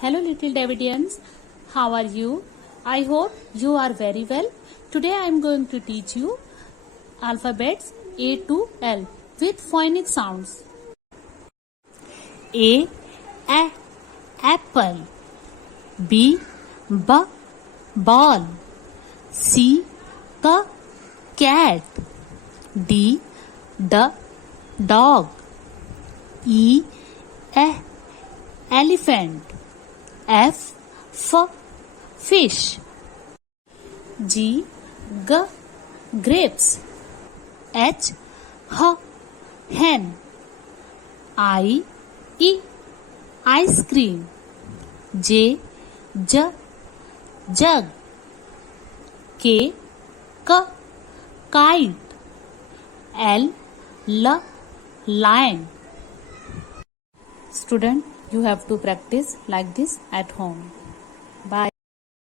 Hello little Davidians, how are you? I hope you are very well. Today I am going to teach you alphabets A to L with phonic sounds. A, apple. B, ball. C, cat. D, dog. E, elephant. F, fish. G, grapes. H, hen. I, ice cream. J, jug. K, kite. L, lion. Student, you have to practice like this at home.